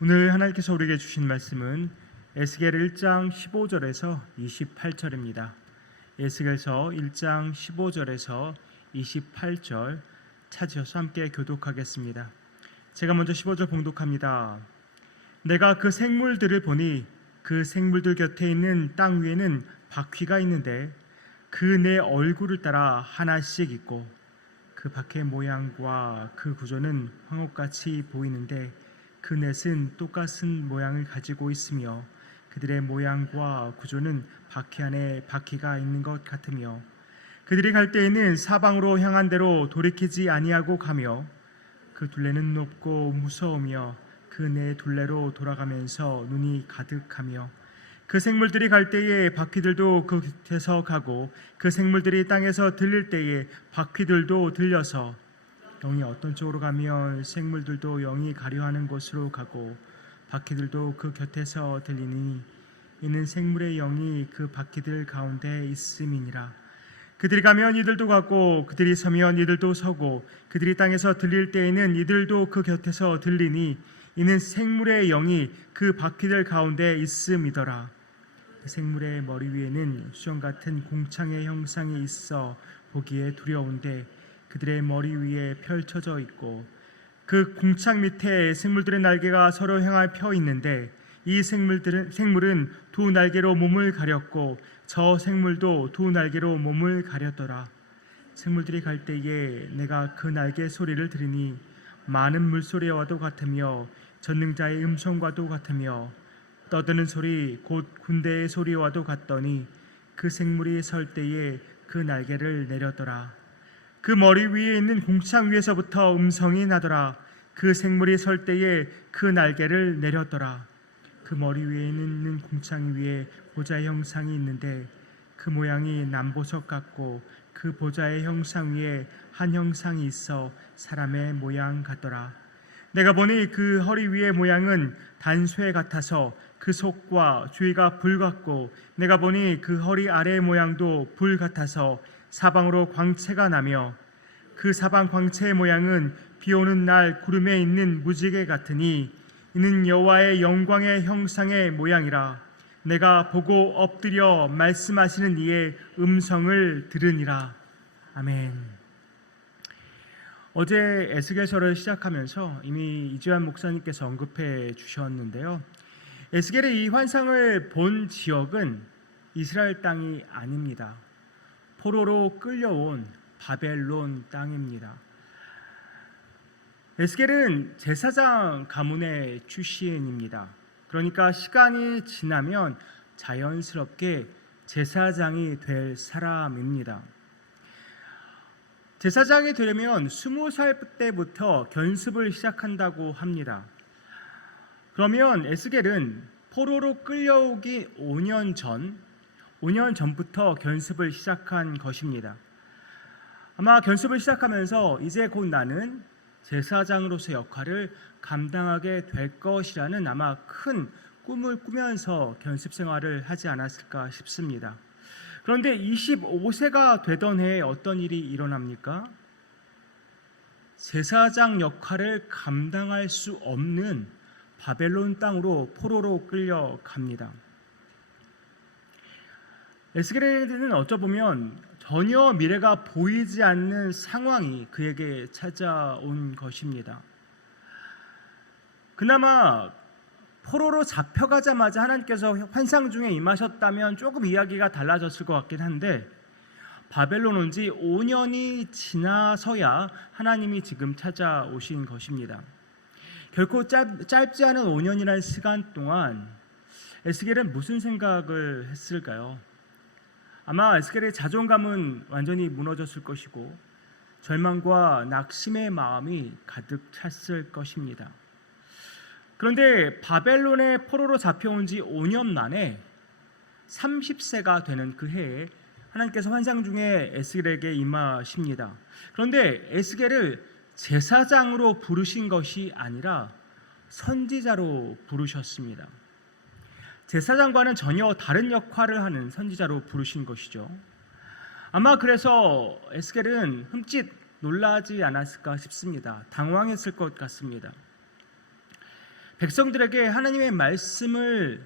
오늘 하나님께서 우리에게 주신 말씀은 에스겔 1장 15절에서 28절입니다. 에스겔서 1장 15절에서 28절 찾으셔서 함께 교독하겠습니다. 제가 먼저 15절 봉독합니다. 내가 그 생물들을 보니 그 생물들 곁에 있는 땅 위에는 바퀴가 있는데 그 네 얼굴을 따라 하나씩 있고 그 바퀴의 모양과 그 구조는 황옥같이 보이는데 그 넷은 똑같은 모양을 가지고 있으며 그들의 모양과 구조는 바퀴 안에 바퀴가 있는 것 같으며 그들이 갈 때에는 사방으로 향한 대로 돌이키지 아니하고 가며 그 둘레는 높고 무서우며 그 네 둘레로 돌아가면서 눈이 가득하며 그 생물들이 갈 때에 바퀴들도 그 곁에서 가고 그 생물들이 땅에서 들릴 때에 바퀴들도 들려서 영이 어떤 쪽으로 가면 생물들도 영이 가려하는 곳으로 가고 바퀴들도 그 곁에서 들리니 이는 생물의 영이 그 바퀴들 가운데 있음이니라. 그들이 가면 이들도 가고 그들이 서면 이들도 서고 그들이 땅에서 들릴 때에는 이들도 그 곁에서 들리니 이는 생물의 영이 그 바퀴들 가운데 있음이더라. 그 생물의 머리 위에는 수정 같은 공창의 형상이 있어 보기에 두려운데 그들의 머리 위에 펼쳐져 있고 그 공창 밑에 생물들의 날개가 서로 향하여 펴 있는데 이 생물은 두 날개로 몸을 가렸고 저 생물도 두 날개로 몸을 가렸더라. 생물들이 갈 때에 내가 그 날개 소리를 들으니 많은 물소리와도 같으며 전능자의 음성과도 같으며 떠드는 소리 곧 군대의 소리와도 같더니 그 생물이 설 때에 그 날개를 내렸더라. 그 머리 위에 있는 공창 위에서부터 음성이 나더라. 그 생물이 설 때에 그 날개를 내렸더라. 그 머리 위에 있는 공창 위에 보좌의 형상이 있는데 그 모양이 남보석 같고 그 보좌의 형상 위에 한 형상이 있어 사람의 모양 같더라. 내가 보니 그 허리 위의 모양은 단쇠 같아서 그 속과 주위가 불 같고 내가 보니 그 허리 아래의 모양도 불 같아서 사방으로 광채가 나며 그 사방 광채의 모양은 비오는 날 구름에 있는 무지개 같으니 이는 여호와의 영광의 형상의 모양이라. 내가 보고 엎드려 말씀하시는 이의 음성을 들으니라. 아멘. 어제 에스겔서를 시작하면서 이미 이주환 목사님께서 언급해 주셨는데요. 에스겔의 이 환상을 본 지역은 이스라엘 땅이 아닙니다. 포로로 끌려온 바벨론 땅입니다. 에스겔은 제사장 가문의 출신입니다. 그러니까 시간이 지나면 자연스럽게 제사장이 될 사람입니다. 제사장이 되려면 20살 때부터 견습을 시작한다고 합니다. 그러면 에스겔은 포로로 끌려오기 5년 전부터 견습을 시작한 것입니다. 아마 견습을 시작하면서 이제 곧 나는 제사장으로서의 역할을 감당하게 될 것이라는 아마 큰 꿈을 꾸면서 견습 생활을 하지 않았을까 싶습니다. 그런데 25세가 되던 해에 어떤 일이 일어납니까? 제사장 역할을 감당할 수 없는 바벨론 땅으로 포로로 끌려갑니다. 에스겔에게는 어쩌보면 전혀 미래가 보이지 않는 상황이 그에게 찾아온 것입니다. 그나마 포로로 잡혀가자마자 하나님께서 환상 중에 임하셨다면 조금 이야기가 달라졌을 것 같긴 한데 바벨론 온 지 5년이 지나서야 하나님이 지금 찾아오신 것입니다. 결코 짧지 않은 5년이라는 시간 동안 에스겔은 무슨 생각을 했을까요? 아마 에스겔의 자존감은 완전히 무너졌을 것이고 절망과 낙심의 마음이 가득 찼을 것입니다. 그런데 바벨론의 포로로 잡혀온 지 5년 만에 30세가 되는 그 해에 하나님께서 환상 중에 에스겔에게 임하십니다. 그런데 에스겔을 제사장으로 부르신 것이 아니라 선지자로 부르셨습니다. 제사장과는 전혀 다른 역할을 하는 선지자로 부르신 것이죠. 아마 그래서 에스겔은 흠칫 놀라지 않았을까 싶습니다. 당황했을 것 같습니다. 백성들에게 하나님의 말씀을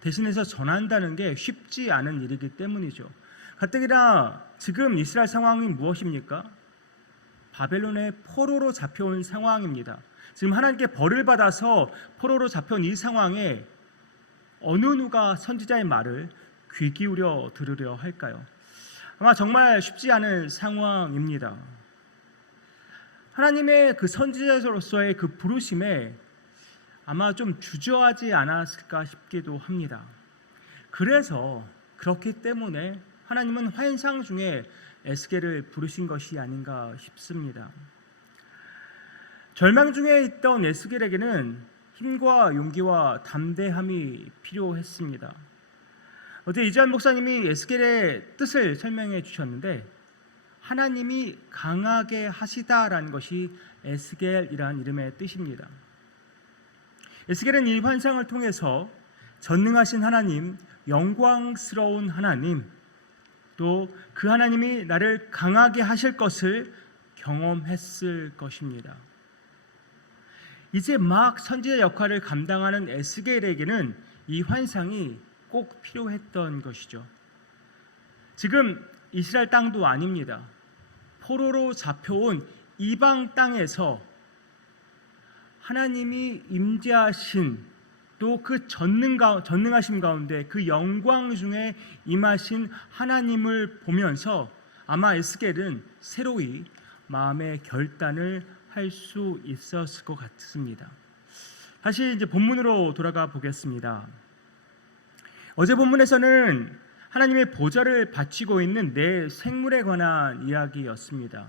대신해서 전한다는 게 쉽지 않은 일이기 때문이죠. 가뜩이나 지금 이스라엘 상황이 무엇입니까? 바벨론의 포로로 잡혀온 상황입니다. 지금 하나님께 벌을 받아서 포로로 잡혀온 이 상황에 어느 누가 선지자의 말을 귀 기울여 들으려 할까요? 아마 정말 쉽지 않은 상황입니다. 하나님의 그 선지자로서의 그 부르심에 아마 좀 주저하지 않았을까 싶기도 합니다. 그래서 그렇기 때문에 하나님은 환상 중에 에스겔을 부르신 것이 아닌가 싶습니다. 절망 중에 있던 에스겔에게는 힘과 용기와 담대함이 필요했습니다. 어제 이재환 목사님이 에스겔의 뜻을 설명해 주셨는데, 하나님이 강하게 하시다라는 것이 에스겔이라는 이름의 뜻입니다. 에스겔은 이 환상을 통해서 전능하신 하나님, 영광스러운 하나님, 또 그 하나님이 나를 강하게 하실 것을 경험했을 것입니다. 이제 막 선지자 역할을 감당하는 에스겔에게는 이 환상이 꼭 필요했던 것이죠. 지금 이스라엘 땅도 아닙니다. 포로로 잡혀온 이방 땅에서 하나님이 임재하신, 또 그 전능하심 가운데 그 영광 중에 임하신 하나님을 보면서 아마 에스겔은 새로이 마음의 결단을 할 수 있었을 것 같습니다. 다시 이제 본문으로 돌아가 보겠습니다. 어제 본문에서는 하나님의 보좌를 바치고 있는 네 생물에 관한 이야기였습니다.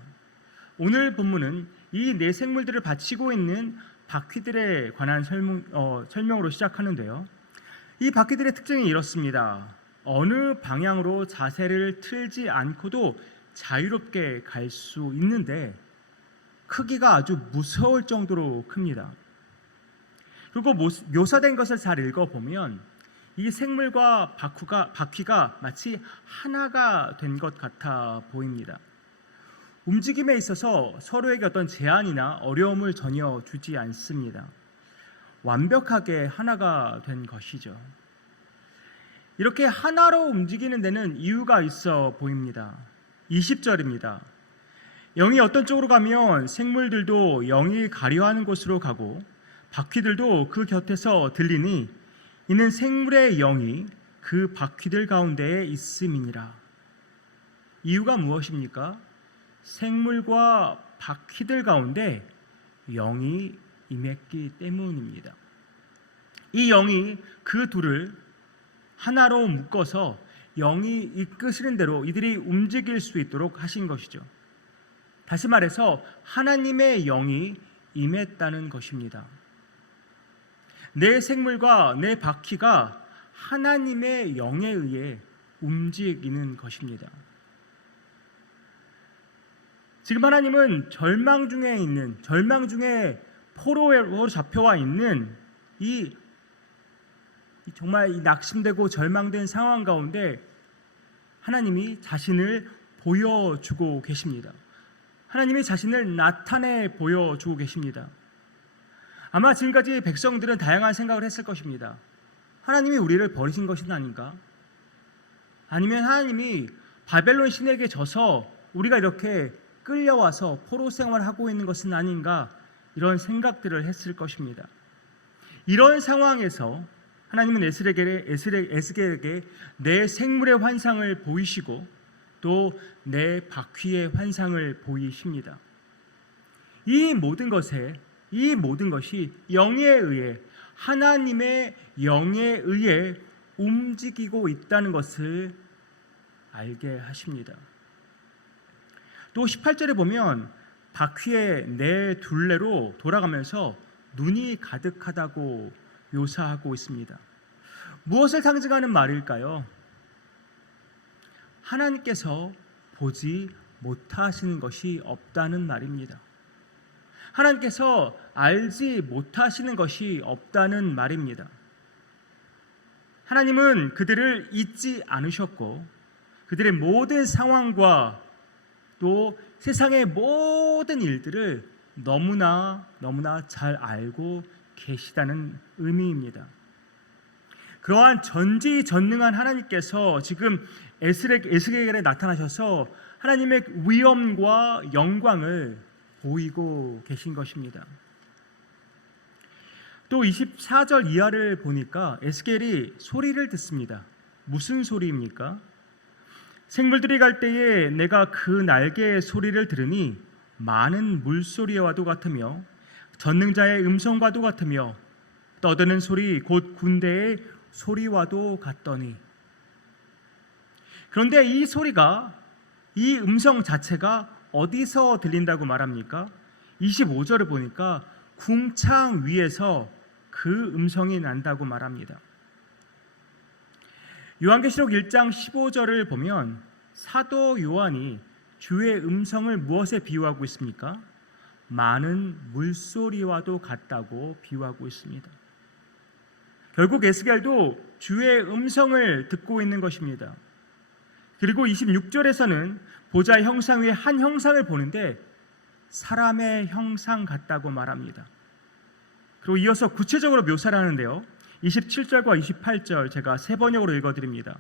오늘 본문은 이 네 생물들을 바치고 있는 바퀴들에 관한 설명으로 시작하는데요. 이 바퀴들의 특징이 이렇습니다. 어느 방향으로 자세를 틀지 않고도 자유롭게 갈 수 있는데 크기가 아주 무서울 정도로 큽니다. 그리고 묘사된 것을 잘 읽어보면 이 생물과 바퀴가 마치 하나가 된 것 같아 보입니다. 움직임에 있어서 서로에게 어떤 제한이나 어려움을 전혀 주지 않습니다. 완벽하게 하나가 된 것이죠. 이렇게 하나로 움직이는 데는 이유가 있어 보입니다. 20절입니다. 영이 어떤 쪽으로 가면 생물들도 영이 가려하는 곳으로 가고 바퀴들도 그 곁에서 들리니 이는 생물의 영이 그 바퀴들 가운데에 있음이니라. 이유가 무엇입니까? 생물과 바퀴들 가운데 영이 임했기 때문입니다. 이 영이 그 둘을 하나로 묶어서 영이 이끄시는 대로 이들이 움직일 수 있도록 하신 것이죠. 다시 말해서 하나님의 영이 임했다는 것입니다. 내 생물과 내 바퀴가 하나님의 영에 의해 움직이는 것입니다. 지금 하나님은 절망 중에 포로로 잡혀와 있는 이 정말 낙심되고 절망된 상황 가운데 하나님이 자신을 보여주고 계십니다. 하나님이 자신을 나타내 보여주고 계십니다. 아마 지금까지 백성들은 다양한 생각을 했을 것입니다. 하나님이 우리를 버리신 것은 아닌가? 아니면 하나님이 바벨론 신에게 져서 우리가 이렇게 끌려와서 포로 생활하고 있는 것은 아닌가? 이런 생각들을 했을 것입니다. 이런 상황에서 하나님은 에스겔에게 내 생물의 환상을 보이시고 또 내 바퀴의 환상을 보이십니다. 이 모든 것이 영에 의해, 하나님의 영에 의해 움직이고 있다는 것을 알게 하십니다. 또 18절에 보면 바퀴의 네 둘레로 돌아가면서 눈이 가득하다고 묘사하고 있습니다. 무엇을 상징하는 말일까요? 하나님께서 보지 못하시는 것이 없다는 말입니다. 하나님께서 알지 못하시는 것이 없다는 말입니다. 하나님은 그들을 잊지 않으셨고 그들의 모든 상황과 또 세상의 모든 일들을 너무나 잘 알고 계시다는 의미입니다. 그러한 전지전능한 하나님께서 지금 에스겔에 나타나셔서 하나님의 위엄과 영광을 보이고 계신 것입니다. 또 24절 이하를 보니까 에스겔이 소리를 듣습니다. 무슨 소리입니까? 생물들이 갈 때에 내가 그 날개의 소리를 들으니 많은 물소리와도 같으며 전능자의 음성과도 같으며 떠드는 소리 곧 군대의 소리와도 같더니. 그런데 이 소리가, 이 음성 자체가 어디서 들린다고 말합니까? 25절을 보니까 궁창 위에서 그 음성이 난다고 말합니다. 요한계시록 1장 15절을 보면 사도 요한이 주의 음성을 무엇에 비유하고 있습니까? 많은 물소리와도 같다고 비유하고 있습니다. 결국 에스겔도 주의 음성을 듣고 있는 것입니다. 그리고 26절에서는 보좌의 형상 위에 한 형상을 보는데 사람의 형상 같다고 말합니다. 그리고 이어서 구체적으로 묘사를 하는데요, 27절과 28절 제가 세 번역으로 읽어드립니다.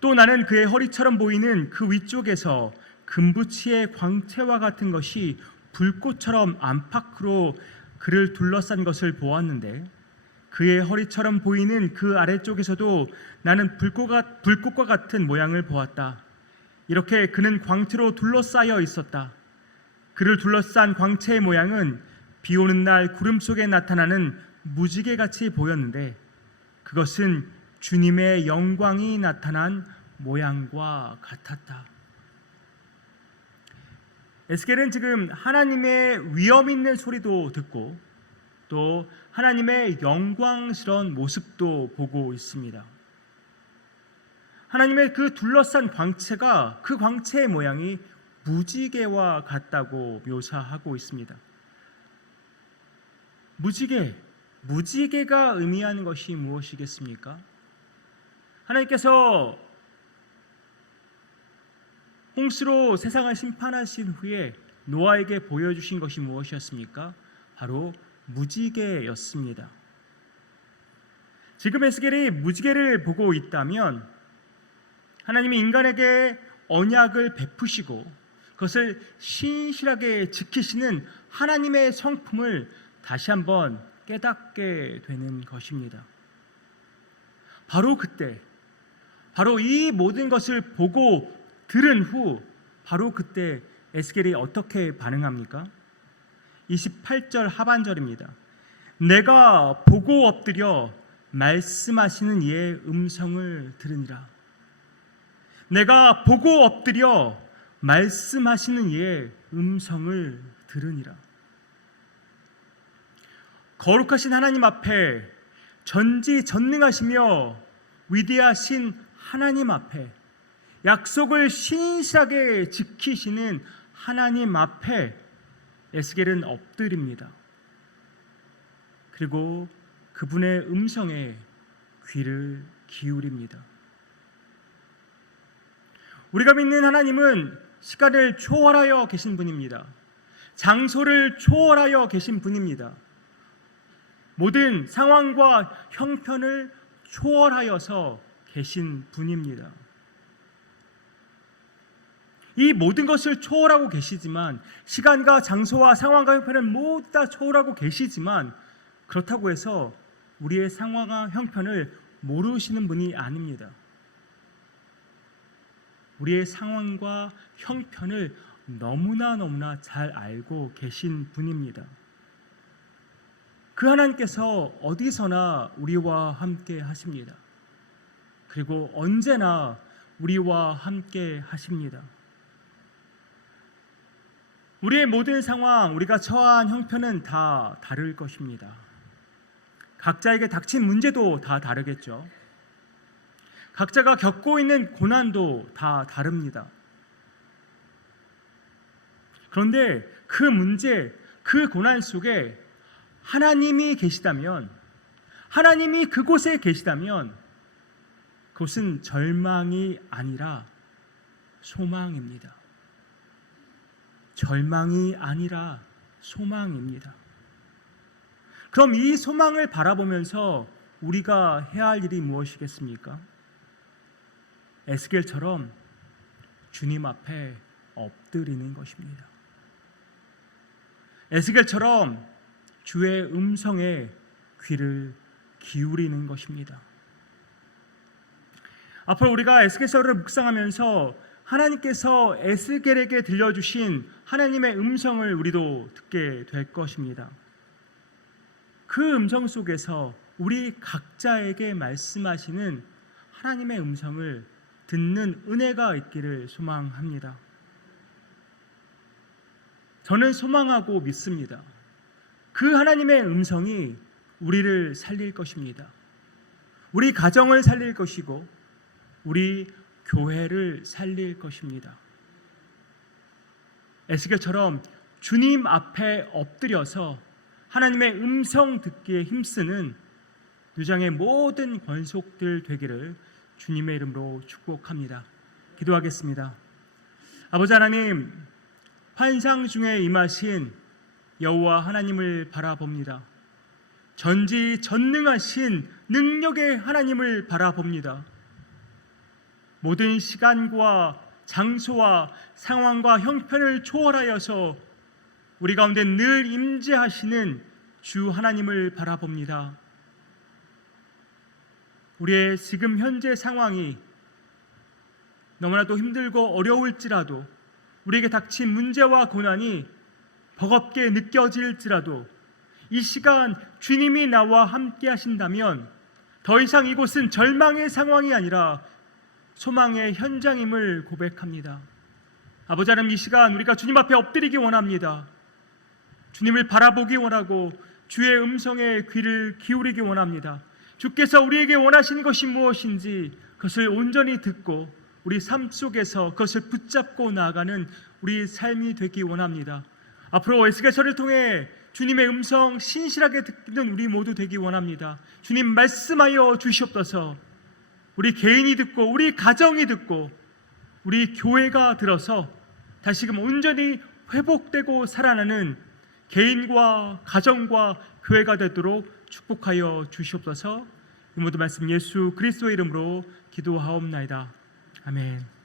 또 나는 그의 허리처럼 보이는 그 위쪽에서 금부치의 광채와 같은 것이 불꽃처럼 안팎으로 그를 둘러싼 것을 보았는데 그의 허리처럼 보이는 그 아래쪽에서도 나는 불꽃과 같은 모양을 보았다. 이렇게 그는 광채로 둘러싸여 있었다. 그를 둘러싼 광채의 모양은 비 오는 날 구름 속에 나타나는 무지개같이 보였는데 그것은 주님의 영광이 나타난 모양과 같았다. 에스겔은 지금 하나님의 위엄 있는 소리도 듣고 또 하나님의 영광스러운 모습도 보고 있습니다. 하나님의 그 둘러싼 광채가, 그 광채의 모양이 무지개와 같다고 묘사하고 있습니다. 무지개가 의미하는 것이 무엇이겠습니까? 하나님께서 홍수로 세상을 심판하신 후에 노아에게 보여주신 것이 무엇이었습니까? 바로 무지개였습니다. 지금 에스겔이 무지개를 보고 있다면 하나님이 인간에게 언약을 베푸시고 그것을 신실하게 지키시는 하나님의 성품을 다시 한번 깨닫게 되는 것입니다. 바로 그때, 바로 이 모든 것을 보고 들은 후 바로 그때 에스겔이 어떻게 반응합니까? 28절 하반절입니다. 내가 보고 엎드려 말씀하시는 이의 음성을 들으니라. 내가 보고 엎드려 말씀하시는 이의 음성을 들으니라. 거룩하신 하나님 앞에, 전지전능하시며 위대하신 하나님 앞에, 약속을 신실하게 지키시는 하나님 앞에 에스겔은 엎드립니다. 그리고 그분의 음성에 귀를 기울입니다. 우리가 믿는 하나님은 시간을 초월하여 계신 분입니다. 장소를 초월하여 계신 분입니다. 모든 상황과 형편을 초월하여서 계신 분입니다. 이 모든 것을 초월하고 계시지만, 시간과 장소와 상황과 형편을 모두 다 초월하고 계시지만, 그렇다고 해서 우리의 상황과 형편을 모르시는 분이 아닙니다. 우리의 상황과 형편을 너무나 잘 알고 계신 분입니다. 그 하나님께서 어디서나 우리와 함께 하십니다. 그리고 언제나 우리와 함께 하십니다. 우리의 모든 상황, 우리가 처한 형편은 다 다를 것입니다. 각자에게 닥친 문제도 다 다르겠죠. 각자가 겪고 있는 고난도 다 다릅니다. 그런데 그 문제, 그 고난 속에 하나님이 계시다면, 하나님이 그곳에 계시다면 그것은 절망이 아니라 소망입니다. 절망이 아니라 소망입니다. 그럼 이 소망을 바라보면서 우리가 해야 할 일이 무엇이겠습니까? 에스겔처럼 주님 앞에 엎드리는 것입니다. 에스겔처럼 주의 음성에 귀를 기울이는 것입니다. 앞으로 우리가 에스겔서를 묵상하면서 하나님께서 에스겔에게 들려주신 하나님의 음성을 우리도 듣게 될 것입니다. 그 음성 속에서 우리 각자에게 말씀하시는 하나님의 음성을 듣는 은혜가 있기를 소망합니다. 저는 소망하고 믿습니다. 그 하나님의 음성이 우리를 살릴 것입니다. 우리 가정을 살릴 것이고 우리 교회를 살릴 것입니다. 에스겔처럼 주님 앞에 엎드려서 하나님의 음성 듣기에 힘쓰는 유장의 모든 권속들 되기를 주님의 이름으로 축복합니다. 기도하겠습니다. 아버지 하나님, 환상 중에 임하신 여호와 하나님을 바라봅니다. 전지전능하신 능력의 하나님을 바라봅니다. 모든 시간과 장소와 상황과 형편을 초월하여서 우리 가운데 늘 임재하시는 주 하나님을 바라봅니다. 우리의 지금 현재 상황이 너무나도 힘들고 어려울지라도, 우리에게 닥친 문제와 고난이 버겁게 느껴질지라도 이 시간 주님이 나와 함께 하신다면 더 이상 이곳은 절망의 상황이 아니라 소망의 현장임을 고백합니다. 아버지 하나님, 이 시간 우리가 주님 앞에 엎드리기 원합니다. 주님을 바라보기 원하고 주의 음성에 귀를 기울이기 원합니다. 주께서 우리에게 원하시는 것이 무엇인지 그것을 온전히 듣고 우리 삶 속에서 그것을 붙잡고 나아가는 우리 삶이 되기 원합니다. 앞으로 에스겔서를 통해 주님의 음성 신실하게 듣는 우리 모두 되기 원합니다. 주님 말씀하여 주시옵소서. 우리 개인이 듣고 우리 가정이 듣고 우리 교회가 들어서 다시금 온전히 회복되고 살아나는 개인과 가정과 교회가 되도록 축복하여 주시옵소서. 이 모든 말씀 예수 그리스도의 이름으로 기도하옵나이다. 아멘.